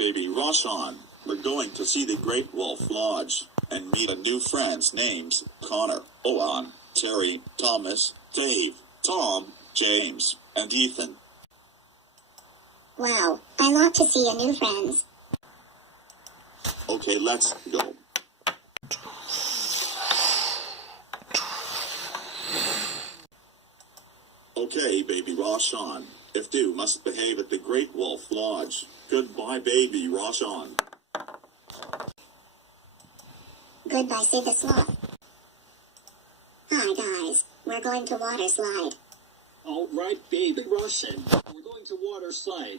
Baby Roshan, we're going to see the Great Wolf Lodge and meet a new friends names Connor, Owen, Terry, Thomas, Dave, Tom, James, and Ethan. Wow, I love to see a new friends. Okay, let's go. Okay, Baby Roshan, if you must behave at the Great Wolf Lodge. Goodbye, Baby Roshan. Goodbye, Sid the Sloth. Hi guys, we're going to water slide. Alright, Baby Roshan, we're going to water slide.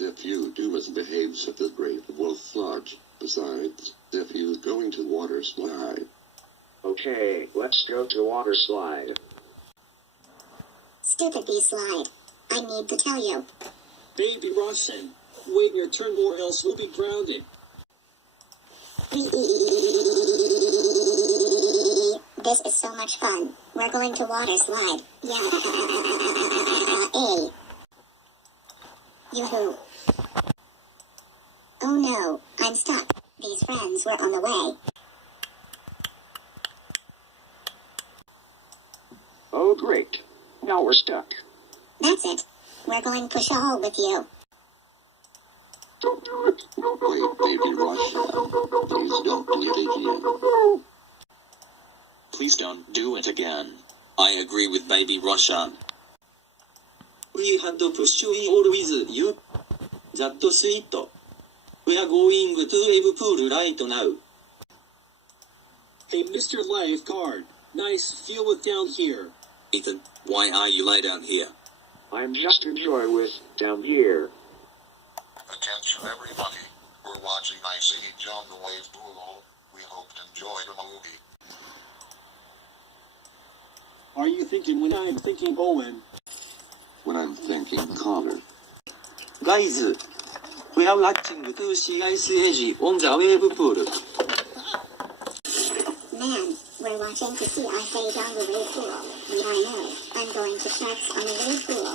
If you do misbehave at the Great Wolf Lodge. Besides, if you're going to water slide. Okay, let's go to water slide. Stupid bee slide. I need to tell you. Baby Roshan, wait your turn or else we'll be grounded. This is so much fun. We're going to water slide. Yeah. Yoo-hoo. Oh no, I'm stuck. These friends were on the way. Oh great. Now we're stuck. That's it. We're going push a hole with you. Don't do it. No, no, Wait, no, Baby no, Roshan, please don't do it again. no. Please don't do it again. I agree with Baby Roshan. We had to push you in all with you. That's sweet. We are going to wave pool right now. Hey, Mr. Lifeguard, nice view down here. Ethan, why are you lay down here? I'm just enjoying with down here. Attention everybody, we're watching Ice Age on the Wave Pool. We hope to enjoy the movie. Are you thinking when I'm thinking Owen? When I'm thinking Connor. Guys, we are watching to see Ice Age on the wave pool. Man, we're watching to see Ice Age on the wave pool. I know. I'm going to sharks on the wave pool.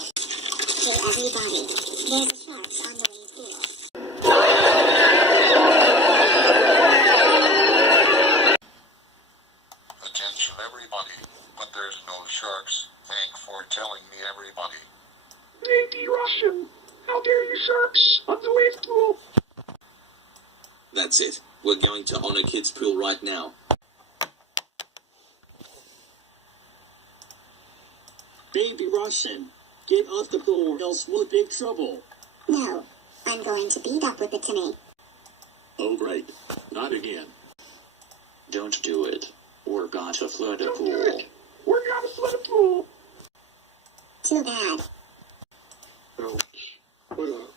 Hey everybody, there's sharks on the wave pool. Attention everybody, but there's no sharks. Thank for telling me everybody. Baby Russian, how dare you sharks on the wave pool? That's it. We're going to Honor Kids Pool right now. Baby Roshan, get off the pool or else we'll be in trouble. No, I'm going to beat up with the Timmy. Oh great. Not again. Don't do it. We're going to flood a Don't do pool. it. We're gonna flood a pool. Too bad. Ouch. What up?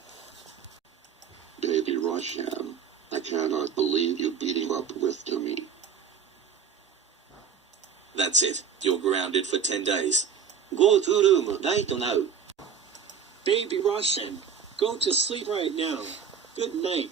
Baby Roshan, I cannot believe you beating up with Timmy. That's it. You're grounded for 10 days. Go to room right now. Baby Roshan, go to sleep right now. Good night.